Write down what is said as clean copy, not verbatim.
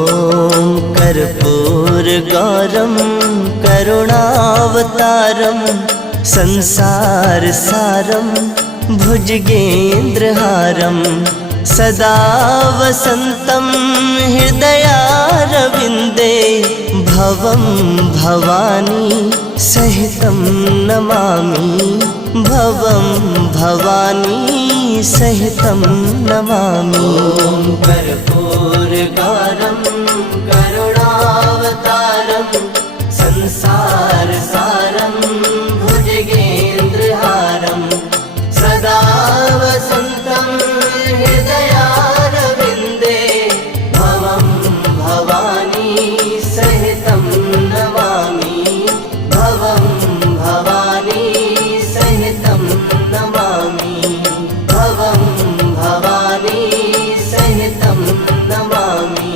ॐ कर्पूरगौरं करुणावतारं संसारसारं भुजगेन्द्रहारं सदा वसन्तं हृदयारविन्दे भवं भवानी सहितं नमामि भवं भवानी सहितं नमामि। ॐ कर्पूरगौरं